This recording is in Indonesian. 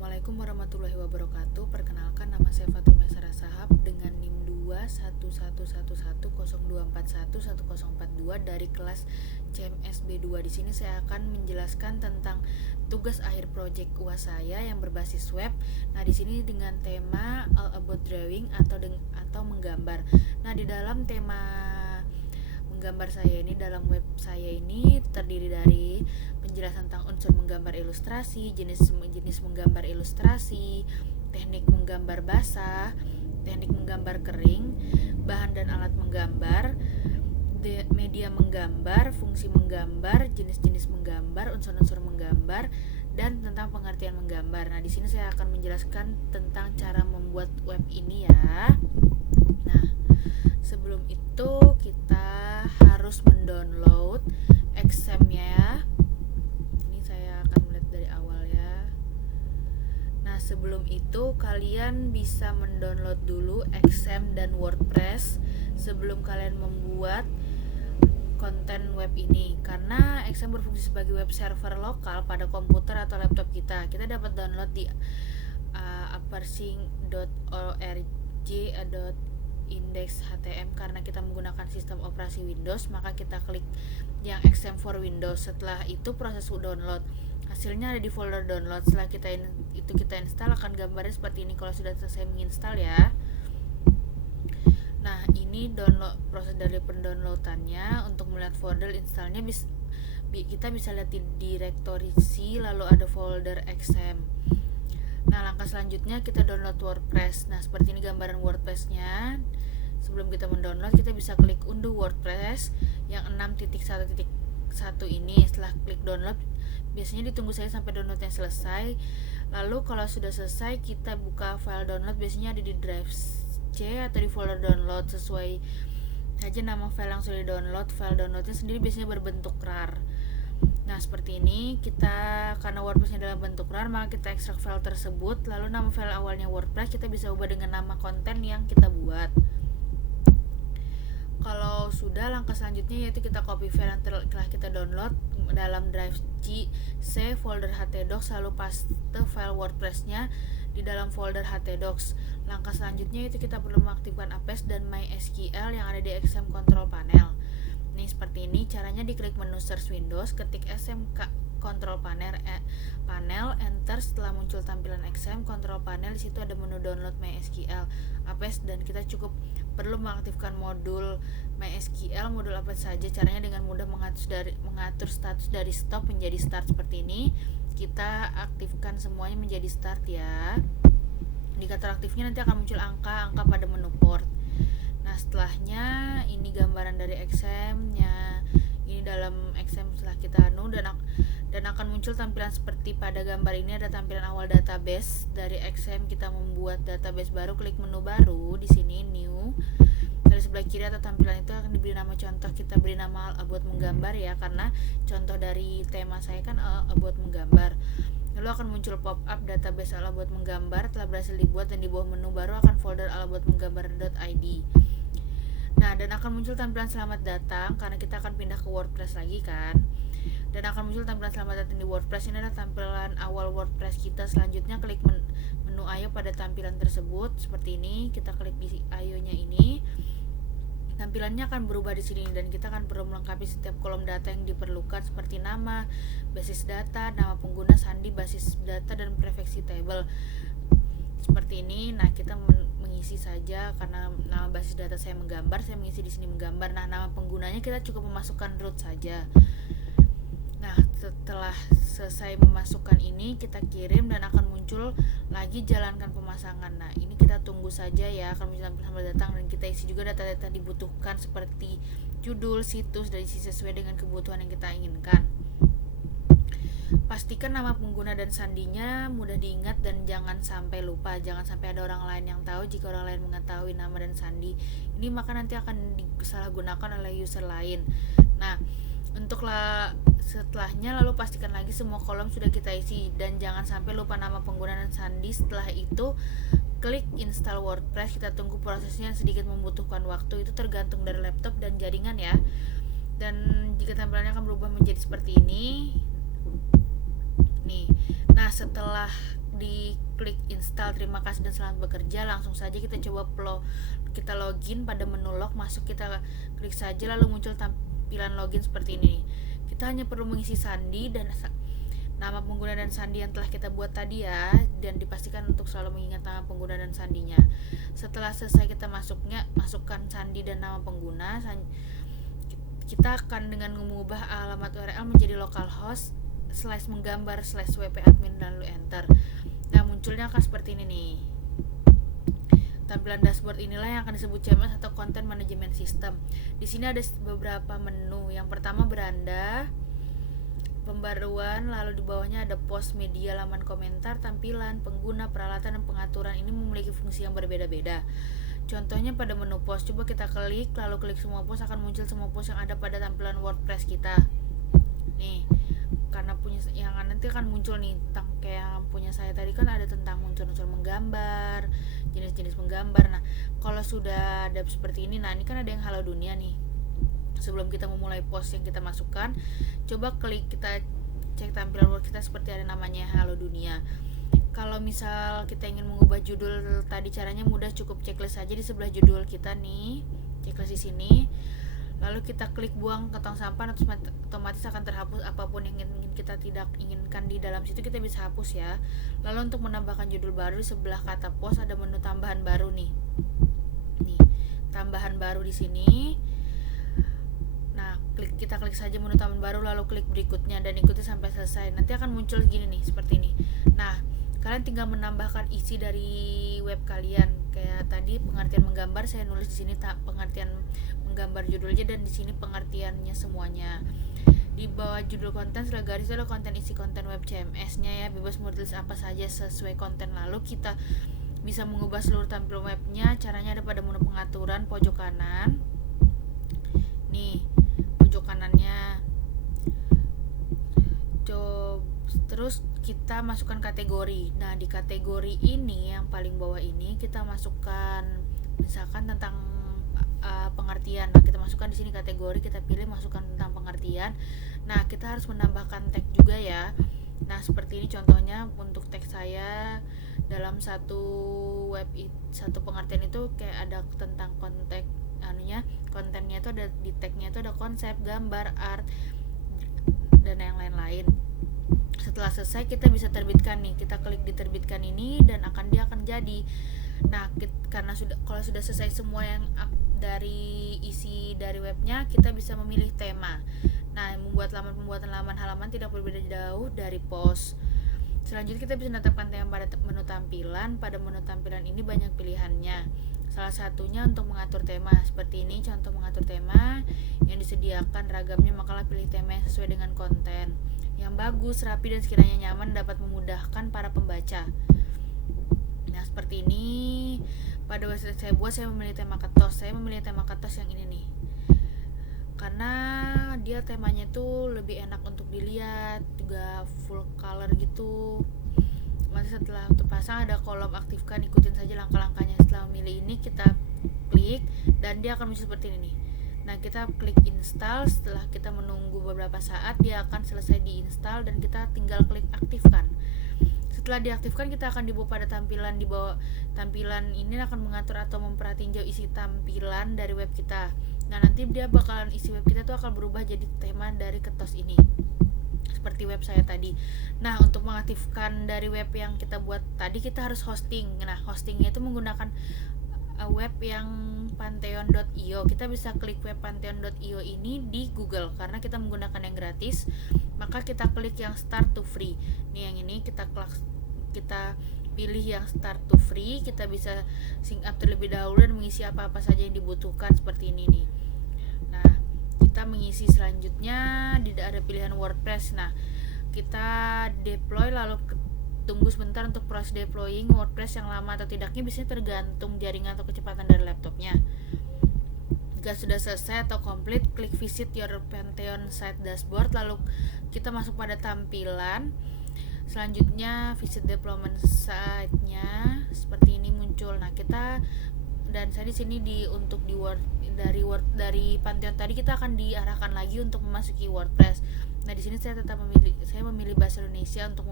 Assalamualaikum warahmatullahi wabarakatuh. Perkenalkan, nama saya Fatimah Sarah Sahab dengan NIM 2111102411042 dari kelas CMS B2. Di sini saya akan menjelaskan tentang tugas akhir proyek UAS saya yang berbasis web. Nah, di sini dengan tema All About Drawing atau menggambar. Nah, di dalam tema menggambar saya ini, dalam web saya ini terdiri dari penjelasan tentang unsur menggambar ilustrasi, jenis menggambar ilustrasi, teknik menggambar basah, teknik menggambar kering, bahan dan alat menggambar, media menggambar, fungsi menggambar, jenis-jenis menggambar, unsur-unsur menggambar, dan tentang pengertian menggambar. Nah, di sini saya akan menjelaskan tentang cara membuat web ini ya. Nah, sebelum itu kita harus mendownload XAMP-nya ya. Ini saya akan melihat dari awal ya. Nah, sebelum itu kalian bisa mendownload dulu XAMP dan WordPress sebelum kalian membuat konten web ini, karena XAMP berfungsi sebagai web server lokal pada komputer atau laptop kita. Kita dapat download di appersing.org.index.htm. Karena kita menggunakan sistem operasi Windows, maka kita klik yang XAMP for Windows. Setelah itu proses download, hasilnya ada di folder download. Setelah kita install, akan gambarnya seperti ini kalau sudah selesai menginstal ya. Nah, ini proses dari pendownloadannya. Untuk melihat folder installnya kita bisa lihat di directory C, lalu ada folder XAMP. Nah, langkah selanjutnya kita download WordPress. Nah, seperti ini gambaran WordPress-nya. Sebelum kita mendownload, kita bisa klik unduh WordPress yang 6.1.1 ini. Setelah klik download, biasanya ditunggu saja sampai downloadnya selesai. Lalu kalau sudah selesai, kita buka file download. Biasanya ada di drive C atau di folder download, sesuai saja nama file yang sudah di-download. File downloadnya sendiri biasanya berbentuk RAR. Nah, seperti ini. Karena WordPress-nya dalam bentuk RAR, maka kita ekstrak file tersebut. Lalu nama file awalnya WordPress kita bisa ubah dengan nama konten yang kita buat. Kalau sudah, langkah selanjutnya yaitu kita copy file yang telah kita download dalam drive C folder htdocs, lalu paste file WordPress-nya di dalam folder htdocs. Langkah selanjutnya yaitu kita perlu mengaktifkan Apache dan MySQL yang ada di XAMPP Control Panel. Ini seperti ini caranya. Diklik menu search Windows, ketik XAMPP Control Panel, enter. Setelah muncul tampilan XAMPP Control Panel, di situ ada menu download MySQL, Apache, dan kita cukup perlu mengaktifkan modul MySQL, modul Apache saja. Caranya dengan mudah mengatur status dari stop menjadi start seperti ini. Kita aktifkan semuanya menjadi start ya. Indikator aktifnya nanti akan muncul angka pada menu port. Nah, setelahnya ini gambaran dari XAMPP-nya. Ini dalam XAMPP setelah kita dan akan muncul tampilan seperti pada gambar ini. Ada tampilan awal database dari XAMPP. Kita membuat database baru, klik menu baru di sini new. Dari sebelah kiri atau tampilan itu akan diberi nama contoh. Kita beri nama About Menggambar ya, karena contoh dari tema saya kan About Menggambar. Lalu akan muncul pop-up database About Menggambar telah berhasil dibuat, dan di bawah menu baru akan folder alaboutmenggambar.id. Nah, dan akan muncul tampilan selamat datang karena kita akan pindah ke WordPress lagi kan. Dan akan muncul tampilan selamat datang di WordPress. Ini adalah tampilan awal WordPress kita. Selanjutnya klik menu IO pada tampilan tersebut seperti ini. Kita klik di IO-nya ini. Tampilannya akan berubah di sini, dan kita akan perlu melengkapi setiap kolom data yang diperlukan seperti nama, basis data, nama pengguna, sandi, basis data, dan prefiksi table. Seperti ini. Nah, kita mengisi saja. Karena nama basis data saya menggambar, saya mengisi di sini menggambar. Nah, nama penggunanya kita cukup memasukkan root saja. Nah, setelah selesai memasukkan ini, kita kirim dan akan muncul lagi jalankan pemasangan. Nah, ini kita tunggu saja ya, akan muncul sampai datang, dan kita isi juga data-data dibutuhkan seperti judul, situs, dan isi sesuai dengan kebutuhan yang kita inginkan. Pastikan nama pengguna dan sandinya mudah diingat dan jangan sampai lupa. Jangan sampai ada orang lain yang tahu. Jika orang lain mengetahui nama dan sandi ini, maka nanti akan disalahgunakan oleh user lain. Nah, setelahnya lalu pastikan lagi semua kolom sudah kita isi, dan jangan sampai lupa nama pengguna dan sandi. Setelah itu klik install WordPress. Kita tunggu prosesnya, sedikit membutuhkan waktu, itu tergantung dari laptop dan jaringan ya. Dan jika tampilannya akan berubah menjadi seperti ini nih. Nah, setelah di klik install, terima kasih dan selamat bekerja. Langsung saja kita coba kita login pada menu log, masuk, kita klik saja lalu muncul tampilan login seperti ini. Kita hanya perlu mengisi sandi dan nama pengguna dan sandi yang telah kita buat tadi ya, dan dipastikan untuk selalu mengingat nama pengguna dan sandinya. Setelah selesai kita masukkan sandi dan nama pengguna, kita akan dengan mengubah alamat URL menjadi localhost /menggambar/wp-admin lalu enter. Nah, munculnya akan seperti ini nih. Tampilan dashboard inilah yang akan disebut CMS atau Content Management System. Di sini ada beberapa menu. Yang pertama beranda, pembaruan, lalu di bawahnya ada post, media, laman komentar, tampilan, pengguna, peralatan, dan pengaturan. Ini memiliki fungsi yang berbeda-beda. Contohnya pada menu post, coba kita klik, lalu klik semua post, akan muncul semua post yang ada pada tampilan WordPress kita. Nih, karena punya yang nanti akan muncul nih, kayak yang punya saya tadi kan ada tentang unsur-unsur menggambar, jenis-jenis menggambar. Nah, kalau sudah ada seperti ini, nah ini kan ada yang halo dunia nih. Sebelum kita memulai post yang kita masukkan, coba kita cek tampilan Word kita seperti ada namanya halo dunia. Kalau misal kita ingin mengubah judul tadi, caranya mudah, cukup checklist saja di sebelah judul kita nih, checklist di sini. Lalu kita klik buang ke tong sampah, otomatis akan terhapus apapun yang ingin kita tidak inginkan di dalam situ, kita bisa hapus ya. Lalu untuk menambahkan judul baru, di sebelah kata post ada menu tambahan baru nih. Nih, tambahan baru di sini. Nah, kita klik saja menu tambahan baru, lalu klik berikutnya dan ikuti sampai selesai. Nanti akan muncul gini nih, seperti ini. Nah, kalian tinggal menambahkan isi dari web kalian. Kayak tadi pengertian menggambar, saya nulis di sini pengertian menggambar judulnya, dan di sini pengertiannya semuanya. Di bawah judul konten setelah garis itu ada konten, isi konten web CMS-nya ya, bebas mau tulis apa saja sesuai konten. Lalu kita bisa mengubah seluruh tampilan webnya. Caranya ada pada menu pengaturan pojok kanan. Nih, pojok kanannya. Terus kita masukkan kategori. Nah, di kategori ini yang paling bawah ini kita masukkan misalkan tentang pengertian. Nah, kita masukkan di sini kategori, kita pilih masukkan tentang pengertian. Nah, kita harus menambahkan tag juga ya. Nah, seperti ini contohnya untuk tag saya dalam satu pengertian itu kayak ada tentang kontennya itu ada di tagnya itu ada konsep, gambar, art, dan yang lain-lain. Setelah selesai kita bisa terbitkan nih, kita klik diterbitkan ini dan dia akan jadi. Nah, karena kalau sudah selesai semua yang dari isi dari webnya, kita bisa memilih tema. Nah, pembuatan laman halaman tidak berbeda jauh dari post. Selanjutnya kita bisa menetapkan tema pada menu tampilan. Pada menu tampilan ini banyak pilihannya. Salah satunya untuk mengatur tema. Seperti ini contoh mengatur tema yang disediakan ragamnya, makalah pilih tema yang sesuai dengan konten yang bagus, rapi, dan sekiranya nyaman, dapat memudahkan para pembaca. Nah, seperti ini. Pada website saya memilih tema ketos. Saya memilih tema ketos yang ini nih, karena dia temanya tuh lebih enak untuk dilihat, juga full color gitu. Nanti setelah terpasang ada kolom aktifkan, ikutin saja langkah-langkahnya. Setelah memilih ini, kita klik dan dia akan muncul seperti ini nih. Nah, kita klik install. Setelah kita menunggu beberapa saat, dia akan selesai diinstal dan kita tinggal klik aktifkan. Setelah diaktifkan, kita akan dibawa pada tampilan. Di bawah tampilan ini akan mengatur atau memperhatinjau isi tampilan dari web kita. Nah, nanti isi web kita tuh akan berubah jadi tema dari ketos ini, seperti web saya tadi. Nah, untuk mengaktifkan dari web yang kita buat tadi, kita harus hosting. Nah, hostingnya itu menggunakan web yang pantheon.io. Kita bisa klik web pantheon.io ini di Google karena kita menggunakan yang gratis. Maka kita klik yang start to free. Nih, yang ini kita pilih yang start to free. Kita bisa sign up terlebih dahulu dan mengisi apa-apa saja yang dibutuhkan seperti ini nih. Nah, kita mengisi selanjutnya ada pilihan WordPress. Nah, kita deploy, lalu tunggu sebentar untuk proses deploying WordPress yang lama atau tidaknya biasanya tergantung jaringan atau kecepatan dari laptopnya. Jika sudah selesai atau komplit, klik visit your Pantheon site dashboard, lalu kita masuk pada tampilan. Selanjutnya visit deployment site-nya seperti ini muncul. Nah, saya di sini dari Pantheon tadi kita akan diarahkan lagi untuk memasuki WordPress. Nah, di sini saya memilih bahasa Indonesia untuk